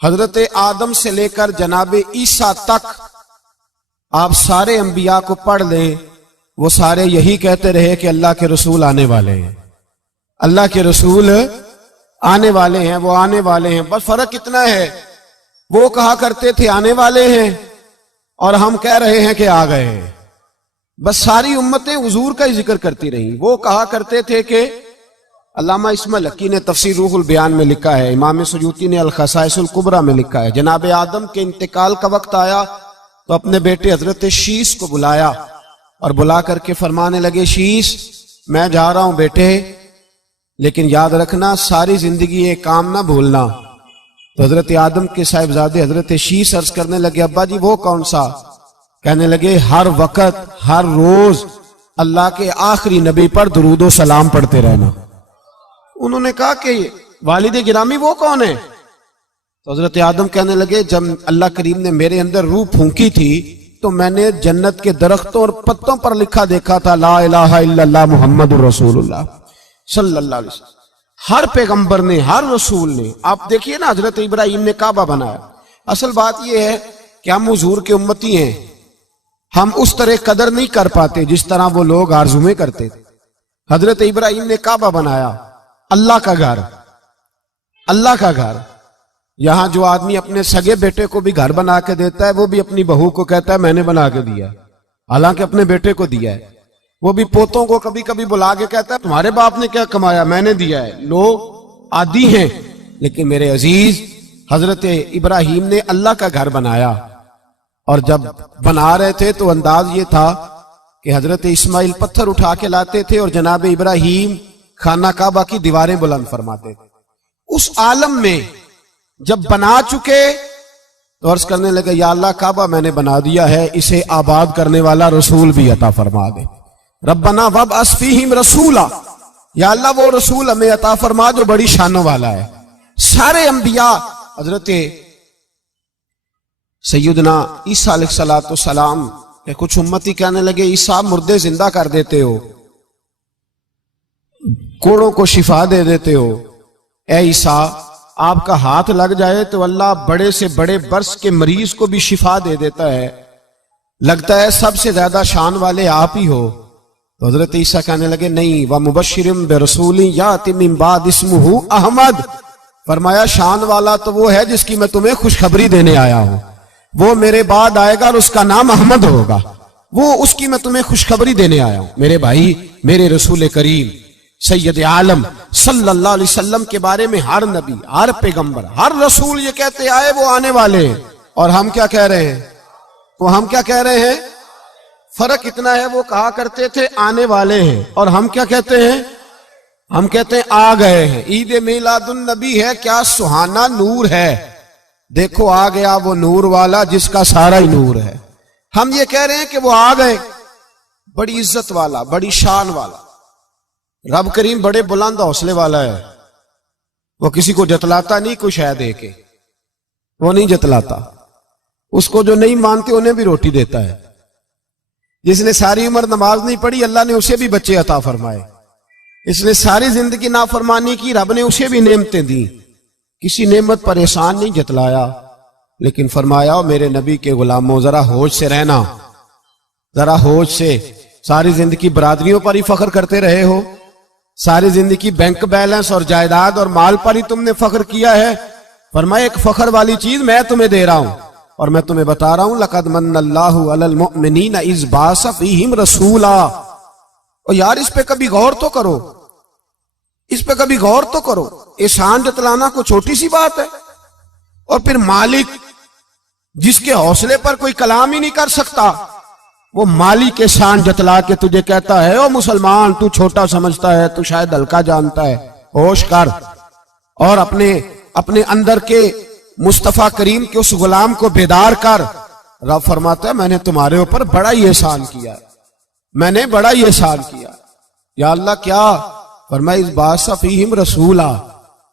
حضرت آدم سے لے کر جناب عیسیٰ تک آپ سارے انبیاء کو پڑھ لیں، وہ سارے یہی کہتے رہے کہ اللہ کے رسول آنے والے ہیں، اللہ کے رسول آنے والے ہیں، وہ آنے والے ہیں۔ بس فرق اتنا ہے، وہ کہا کرتے تھے آنے والے ہیں اور ہم کہہ رہے ہیں کہ آ گئے ہیں۔ بس ساری امتیں حضور کا ہی ذکر کرتی رہیں۔ وہ کہا کرتے تھے کہ علامہ اسماعیل حقی نے تفسیر روح البیان میں لکھا ہے، امام سیوطی نے الخصائص الکبریٰ میں لکھا ہے، جناب آدم کے انتقال کا وقت آیا تو اپنے بیٹے حضرت شیس کو بلایا اور بلا کر کے فرمانے لگے، شیس میں جا رہا ہوں بیٹے، لیکن یاد رکھنا ساری زندگی ایک کام نہ بھولنا۔ تو حضرت آدم کے صاحبزادے حضرت شیس عرض کرنے لگے، ابا جی وہ کون سا؟ کہنے لگے ہر وقت ہر روز اللہ کے آخری نبی پر درود و سلام پڑھتے رہنا۔ انہوں نے کہا کہ والد گرامی وہ کون ہے؟ تو حضرت آدم کہنے لگے، جب اللہ کریم نے میرے اندر روح پھونکی تھی تو میں نے جنت کے درختوں اور پتوں پر لکھا دیکھا تھا لا الہ الا اللہ محمد الرسول اللہ صلی اللہ علیہ وسلم۔ ہر پیغمبر نے، ہر رسول نے، آپ دیکھیے نا حضرت ابراہیم نے کعبہ بنایا۔ اصل بات یہ ہے کہ ہم حضور کے امتی ہیں، ہم اس طرح قدر نہیں کر پاتے جس طرح وہ لوگ آرزویں کرتے تھے۔ حضرت ابراہیم نے کعبہ بنایا، اللہ کا گھر، اللہ کا گھر۔ یہاں جو آدمی اپنے سگے بیٹے کو بھی گھر بنا کے دیتا ہے، وہ بھی اپنی بہو کو کہتا ہے میں نے بنا کے دیا، حالانکہ اپنے بیٹے کو دیا ہے۔ وہ بھی پوتوں کو کبھی کبھی بلا کے کہتا ہے تمہارے باپ نے کیا کمایا، میں نے دیا ہے۔ لوگ عادی ہیں، لیکن میرے عزیز حضرت ابراہیم نے اللہ کا گھر بنایا، اور جب بنا رہے تھے تو انداز یہ تھا کہ حضرت اسماعیل پتھر اٹھا کے لاتے تھے اور جناب ابراہیم خانہ کعبہ کی دیواریں بلند فرماتے تھے۔ اس عالم میں جب بنا چکے تو عرض کرنے لگے یا اللہ کعبہ میں نے بنا دیا ہے، اسے آباد کرنے والا رسول بھی عطا فرما دے۔ ربنا وابعث فیہم رسولا، یا اللہ وہ رسول ہمیں عطا فرما جو بڑی شانوں والا ہے۔ سارے انبیاء حضرت سیدنا عیسیٰ علیہ السلام کہ کچھ امتی کہنے لگے عیسیٰ مردے زندہ کر دیتے ہو، کوڑوں کو شفا دے دیتے ہو، اے عیسیٰ آپ کا ہاتھ لگ جائے تو اللہ بڑے سے بڑے برس کے مریض کو بھی شفا دے دیتا ہے، لگتا ہے سب سے زیادہ شان والے آپ ہی ہو۔ تو حضرت عیسیٰ کہنے لگے نہیں، وَمُبَشِّرٍ بِرَسُولٍ يَأْتِي مِن بَعْدِهِ اسْمُهُ احمد، فرمایا شان والا تو وہ ہے جس کی میں تمہیں خوشخبری دینے آیا ہوں، وہ میرے بعد آئے گا اور اس کا نام احمد ہوگا، وہ اس کی میں تمہیں خوشخبری دینے آیا ہوں۔ میرے بھائی، میرے رسول کریم سید عالم صلی اللہ علیہ وسلم کے بارے میں ہر نبی، ہر پیغمبر، ہر رسول یہ کہتے آئے وہ آنے والے ہیں، اور ہم کیا کہہ رہے ہیں؟ تو ہم کیا کہہ رہے ہیں؟ فرق اتنا ہے، وہ کہا کرتے تھے آنے والے ہیں، اور ہم کیا کہتے ہیں؟ ہم کہتے ہیں آ گئے ہیں۔ عید میلاد النبی ہے، کیا سہانا نور ہے، دیکھو آ گیا وہ نور والا جس کا سارا ہی نور ہے۔ ہم یہ کہہ رہے ہیں کہ وہ آ گئے، بڑی عزت والا، بڑی شان والا۔ رب کریم بڑے بلند حوصلے والا ہے، وہ کسی کو جتلاتا نہیں کوئی شے دے کے، وہ نہیں جتلاتا، اس کو جو نہیں مانتے انہیں بھی روٹی دیتا ہے۔ جس نے ساری عمر نماز نہیں پڑھی اللہ نے اسے بھی بچے عطا فرمائے، اس نے ساری زندگی نافرمانی کی رب نے اسے بھی نعمتیں دی، کسی نعمت پر احسان نہیں جتلایا، لیکن فرمایا میرے نبی کے غلاموں ذرا ہوش سے رہنا، ذرا ہوش سے۔ ساری زندگی برادریوں پر ہی فخر کرتے رہے ہو، ساری زندگی بینک بیلنس اور جائیداد اور مال پر ہی تم نے فخر کیا ہے، فرمایا ایک فخر والی چیز میں تمہیں دے رہا ہوں، اور میں تمہیں بتا رہا ہوں لَقَدْ مَنَّ اللَّهُ عَلَى الْمُؤْمِنِينَ إِذْ بَعَثَ فِيهِمْ رَسُولًا۔ اور یار اس پہ کبھی غور تو کرو، اس پہ کبھی غور تو کرو، احسان جتلانا کوئی چھوٹی سی بات ہے؟ اور پھر مالک جس کے حوصلے پر کوئی کلام ہی نہیں کر سکتا، وہ مالک کے شان جتلا کے تجھے کہتا ہے او مسلمان تو چھوٹا سمجھتا ہے، تو شاید ہلکا جانتا ہے، ہوش کر، اور اپنے اندر کے مصطفیٰ کریم کے اس غلام کو بیدار کر۔ رب فرماتا ہے میں نے تمہارے اوپر بڑا ہی احسان کیا ہے، میں نے بڑا ہی احسان کیا۔ یا اللہ کیا؟ فرمایا اس باسا فیہم رسولا،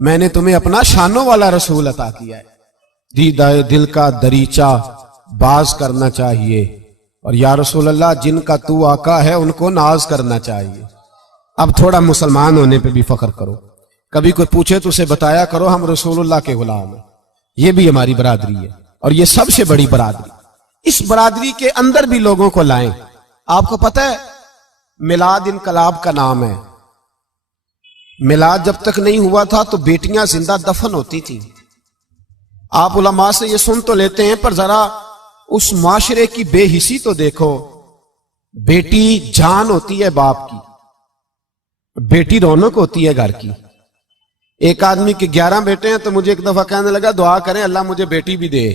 میں نے تمہیں اپنا شانوں والا رسول عطا کیا ہے۔ دیدہ دل کا دریچہ باز کرنا چاہیے، اور یا رسول اللہ جن کا تو آقا ہے ان کو ناز کرنا چاہیے۔ اب تھوڑا مسلمان ہونے پہ بھی فخر کرو، کبھی کوئی پوچھے تو اسے بتایا کرو ہم رسول اللہ کے غلام ہیں۔ یہ بھی ہماری برادری ہے اور یہ سب سے بڑی برادری. اس برادری کے اندر بھی لوگوں کو لائیں. آپ کو پتہ ہے میلاد انقلاب کا نام ہے. میلاد جب تک نہیں ہوا تھا تو بیٹیاں زندہ دفن ہوتی تھیں. آپ علماء سے یہ سن تو لیتے ہیں پر ذرا اس معاشرے کی بے حسی تو دیکھو. بیٹی جان ہوتی ہے باپ کی, بیٹی رونق ہوتی ہے گھر کی. ایک آدمی کے 11 بیٹے ہیں تو مجھے ایک دفعہ کہنے لگا دعا کریں اللہ مجھے بیٹی بھی دے.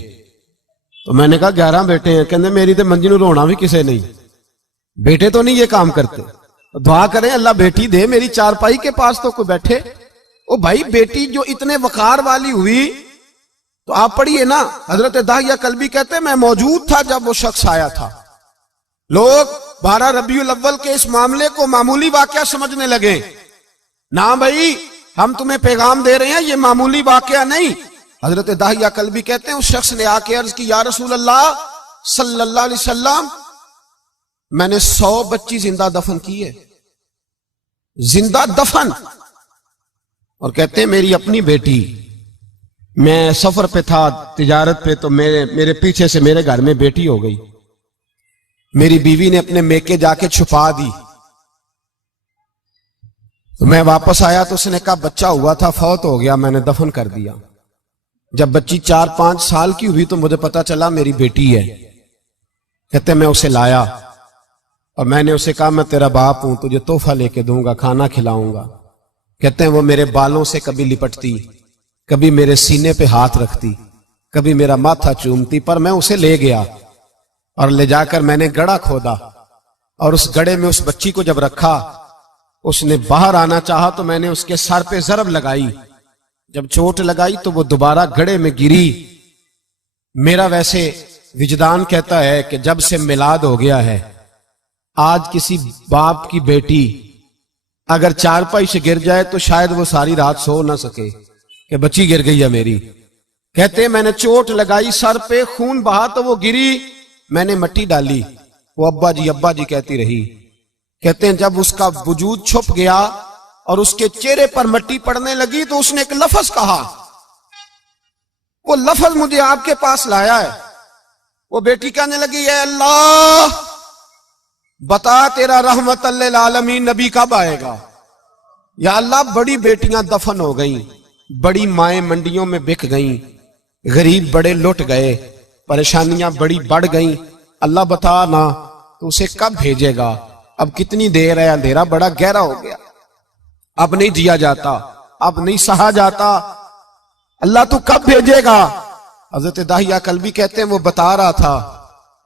تو میں نے کہا 11 بیٹے ہیں, کہنے میری تو منجی نو رونا بھی کسے نہیں, بیٹے تو نہیں یہ کام کرتے. دعا کریں اللہ بیٹی دے, میری چارپائی کے پاس تو کوئی بیٹھے. او بھائی بیٹی جو اتنے وقار والی ہوئی تو آپ پڑھیے نا, حضرت داہیہ کلبی کہتے ہیں میں موجود تھا جب وہ شخص آیا تھا. لوگ 12 ربیع الاول کے اس معاملے کو معمولی واقعہ سمجھنے لگے. نہ بھائی ہم تمہیں پیغام دے رہے ہیں یہ معمولی واقعہ نہیں. حضرت داہیہ کلبی کہتے ہیں اس شخص نے آ کے عرض کی یا رسول اللہ صلی اللہ علیہ وسلم میں نے 100 بچی زندہ دفن کی ہے, زندہ دفن. اور کہتے ہیں میری اپنی بیٹی, میں سفر پہ تھا تجارت پہ, تو میرے پیچھے سے میرے گھر میں بیٹی ہو گئی. میری بیوی نے اپنے میکے جا کے چھپا دی. تو میں واپس آیا تو اس نے کہا بچہ ہوا تھا فوت ہو گیا, میں نے دفن کر دیا. جب بچی 4-5 سال کی ہوئی تو مجھے پتا چلا میری بیٹی ہے. کہتے ہیں میں اسے لایا اور میں نے اسے کہا میں تیرا باپ ہوں, تجھے تحفہ لے کے دوں گا, کھانا کھلاؤں گا. کہتے ہیں وہ میرے بالوں سے کبھی لپٹتی, کبھی میرے سینے پہ ہاتھ رکھتی, کبھی میرا ماتھا چومتی. پر میں اسے لے گیا اور لے جا کر میں نے گڑھا کھودا اور اس گڑھے میں اس بچی کو جب رکھا, اس نے باہر آنا چاہا تو میں نے اس کے سر پہ ضرب لگائی. جب چوٹ لگائی تو وہ دوبارہ گڑھے میں گری. میرا ویسے وجدان کہتا ہے کہ جب سے میلاد ہو گیا ہے آج کسی باپ کی بیٹی اگر چارپائی سے گر جائے تو شاید وہ ساری رات سو نہ سکے کہ بچی گر گئی ہے میری. کہتے ہیں میں نے چوٹ لگائی سر پہ, خون بہا تو وہ گری, میں نے مٹی ڈالی, وہ ابا جی کہتی رہی. کہتے ہیں جب اس کا وجود چھپ گیا اور اس کے چہرے پر مٹی پڑنے لگی تو اس نے ایک لفظ کہا, وہ لفظ مجھے آپ کے پاس لایا ہے. وہ بیٹی کہنے لگی اے اللہ بتا تیرا رحمت للعالمین نبی کب آئے گا. یا اللہ بڑی بیٹیاں دفن ہو گئیں, بڑی مائیں منڈیوں میں بک گئیں, غریب بڑے لٹ گئے, پریشانیاں بڑی بڑھ گئیں. اللہ بتا نا تو اسے کب بھیجے گا. اب کتنی دیر ہے, اندھیرا بڑا گہرا ہو گیا, اب نہیں جیا جاتا, اب نہیں سہا جاتا, اللہ تو کب بھیجے گا. حضرت داہیہ کلبی کہتے ہیں وہ بتا رہا تھا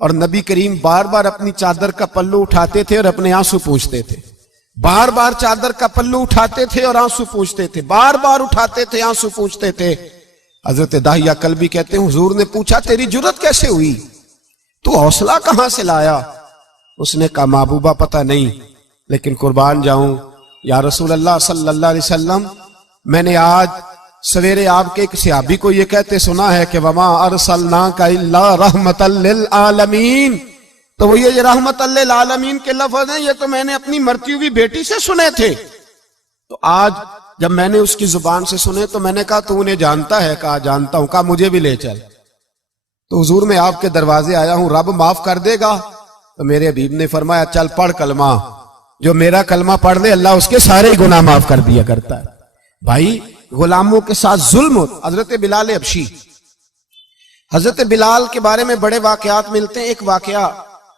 اور نبی کریم بار بار اپنی چادر کا پلو اٹھاتے تھے اور اپنے آنسو پوچھتے تھے. بار بار چادر کا پلو اٹھاتے تھے اور آنسو پوچھتے تھے, بار بار اٹھاتے تھے آنسو پوچھتے تھے. حضرت داہیہ کلبی کہتے ہیں حضور نے پوچھا تیری جرت کیسے ہوئی, تو حوصلہ کہاں سے لایا. اس نے کہا محبوبہ پتہ نہیں, لیکن قربان جاؤں یا رسول اللہ صلی اللہ علیہ وسلم میں نے آج سویرے آپ کے ایک صحابی کو یہ کہتے سنا ہے کہ وما ارسلناک الا رحمت للعالمین. تو وہ یہ رحمت للعالمین کے لفظ ہیں, یہ تو میں نے اپنی مرتی ہوئی بیٹی سے سنے تھے. تو آج جب میں نے اس کی زبان سے سنے تو میں نے کہا تو انہیں جانتا ہے. کہا جانتا ہوں. کہا مجھے بھی لے چل. تو حضور میں آپ کے دروازے آیا ہوں, رب معاف کر دے گا. تو میرے حبیب نے فرمایا چل پڑھ کلمہ, جو میرا کلمہ پڑھ لے اللہ اس کے سارے گناہ معاف کر دیا کرتا ہے. بھائی غلاموں کے ساتھ ظلم ہوتا. حضرت بلال حبشی, حضرت بلال کے بارے میں بڑے واقعات ملتے ہیں. ایک واقعہ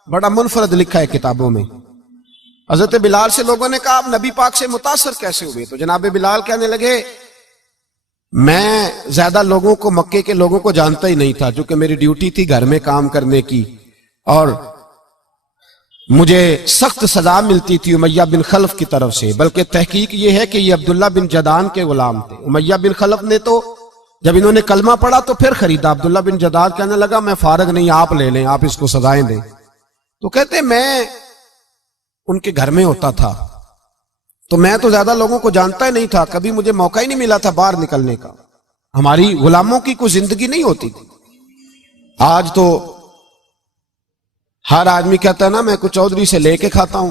بڑا منفرد لکھا ہے کتابوں میں. حضرت بلال سے لوگوں نے کہا آپ نبی پاک سے متاثر کیسے ہوئے. تو جناب بلال کہنے لگے میں زیادہ لوگوں کو مکے کے لوگوں کو جانتا ہی نہیں تھا, چونکہ میری ڈیوٹی تھی گھر میں کام کرنے کی اور مجھے سخت سزا ملتی تھی امیہ بن خلف کی طرف سے. بلکہ تحقیق یہ ہے کہ یہ عبداللہ بن جدان کے غلام تھے. امیہ بن خلف نے تو جب انہوں نے کلمہ پڑھا تو پھر خریدا. عبداللہ بن جدان کہنے لگا میں فارغ نہیں, آپ لے لیں, آپ اس کو سزائیں دیں. تو کہتے میں ان کے گھر میں ہوتا تھا تو میں تو زیادہ لوگوں کو جانتا ہی نہیں تھا, کبھی مجھے موقع ہی نہیں ملا تھا باہر نکلنے کا. ہماری غلاموں کی کوئی زندگی نہیں ہوتی تھی. آج تو ہر آدمی کہتا ہے نا میں کچھ چودھری سے لے کے کھاتا ہوں.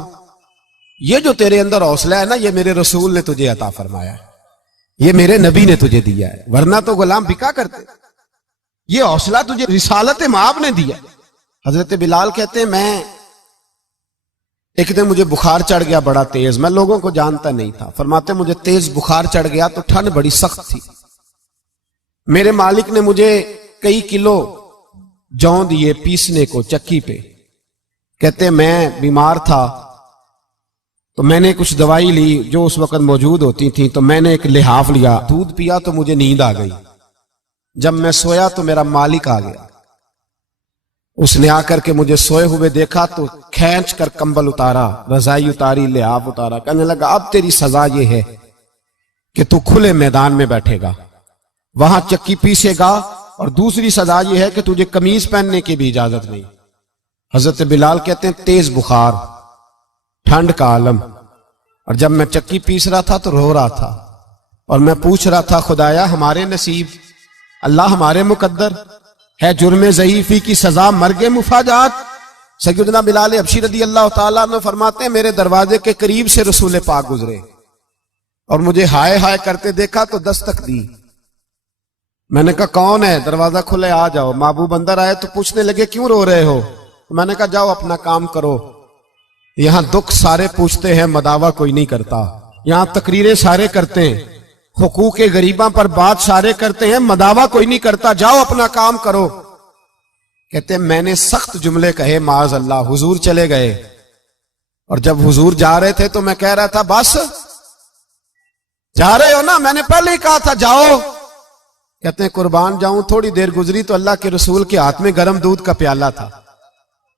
یہ جو تیرے اندر حوصلہ ہے نا یہ میرے رسول نے تجھے عطا فرمایا ہے, یہ میرے نبی نے تجھے دیا ہے, ورنہ تو غلام بکا کرتے. یہ حوصلہ تجھے رسالت مآب نے دیا. حضرت بلال کہتے ہیں میں ایک دن مجھے بخار چڑھ گیا بڑا تیز، میں لوگوں کو جانتا نہیں تھا. فرماتے مجھے تیز بخار چڑھ گیا تو ٹھنڈ بڑی سخت تھی. میرے مالک نے مجھے کئی کلو جوں دیے پیسنے کو چکی پہ. کہتے میں بیمار تھا تو میں نے کچھ دوائی لی جو اس وقت موجود ہوتی تھی، تو میں نے ایک لحاف لیا، دودھ پیا تو مجھے نیند آ گئی. جب میں سویا تو میرا مالک آ گیا. اس نے آ کر کے مجھے سوئے ہوئے دیکھا تو کھینچ کر کمبل اتارا، رضائی اتاری، لحاف اتارا. کہنے لگا اب تیری سزا یہ ہے کہ تو کھلے میدان میں بیٹھے گا، وہاں چکی پیسے گا، اور دوسری سزا یہ ہے کہ تجھے قمیض پہننے کی بھی اجازت نہیں. حضرت بلال کہتے ہیں تیز بخار، ٹھنڈ کا عالم، اور جب میں چکی پیس رہا تھا تو رو رہا تھا، اور میں پوچھ رہا تھا خدایا ہمارے نصیب، اللہ ہمارے مقدر ہے جرم ضعیفی کی سزا مرگ مفاجات. سیدنا بلال حبشی رضی اللہ تعالیٰ عنہ فرماتے ہیں میرے دروازے کے قریب سے رسول پاک گزرے اور مجھے ہائے ہائے کرتے دیکھا تو دستک دی. میں نے کہا کون ہے؟ دروازہ کھلے آ جاؤ. محبوب اندر آئے تو پوچھنے لگے کیوں رو رہے ہو؟ میں نے کہا جاؤ اپنا کام کرو. یہاں دکھ سارے پوچھتے ہیں، مداوع کوئی نہیں کرتا. یہاں تقریریں سارے کرتے ہیں، حقوق غریباں پر بات سارے کرتے ہیں، مداوع کوئی نہیں کرتا. جاؤ اپنا کام کرو. کہتے ہیں میں نے سخت جملے کہے معاذ اللہ. حضور چلے گئے، اور جب حضور جا رہے تھے تو میں کہہ رہا تھا بس جا رہے ہو نا، میں نے پہلے ہی کہا تھا جاؤ. کہتے ہیں قربان جاؤں، تھوڑی دیر گزری تو اللہ کے رسول کے ہاتھ میں گرم دودھ کا پیالہ تھا،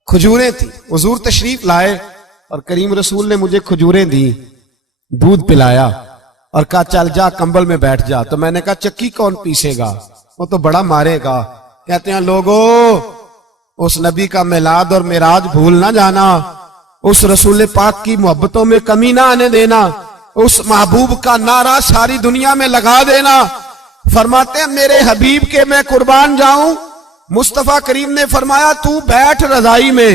کھجوریں تھی. حضور تشریف لائے اور کریم رسول نے مجھے کھجوریں دی، دودھ پلایا اور کہا چل جا کمبل میں بیٹھ جا. تو میں نے کہا چکی کون پیسے گا؟ وہ تو بڑا مارے گا. کہتے ہیں لوگو اس نبی کا میلاد اور معراج بھول نہ جانا، اس رسول پاک کی محبتوں میں کمی نہ آنے دینا، اس محبوب کا نعرہ ساری دنیا میں لگا دینا. فرماتے ہیں میرے حبیب کے میں قربان جاؤں، مصطفیٰ کریم نے فرمایا تو بیٹھ رضائی میں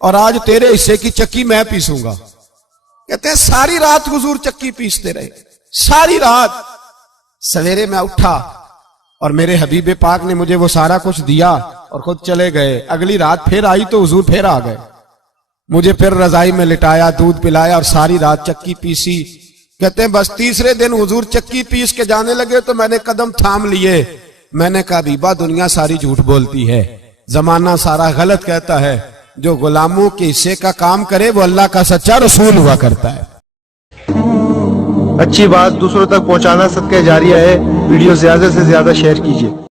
اور آج تیرے حصے کی چکی میں پیسوں گا. کہتے ہیں ساری رات حضور چکی پیستے رہے، ساری رات. سویرے میں اٹھا اور میرے حبیب پاک نے مجھے وہ سارا کچھ دیا اور خود چلے گئے. اگلی رات پھر آئی تو حضور پھر آ گئے، مجھے پھر رضائی میں لٹایا، دودھ پلایا اور ساری رات چکی پیسی. کہتے ہیں بس تیسرے دن حضور چکی پیس کے جانے لگے تو میں نے قدم تھام لیے. میں نے کہا بیبا دنیا ساری جھوٹ بولتی ہے، زمانہ سارا غلط کہتا ہے، جو غلاموں کے حصے کا کام کرے وہ اللہ کا سچا رسول ہوا کرتا ہے. اچھی بات دوسروں تک پہنچانا صدقہ جاریہ ہے. ویڈیو زیادہ سے زیادہ شیئر کیجیے.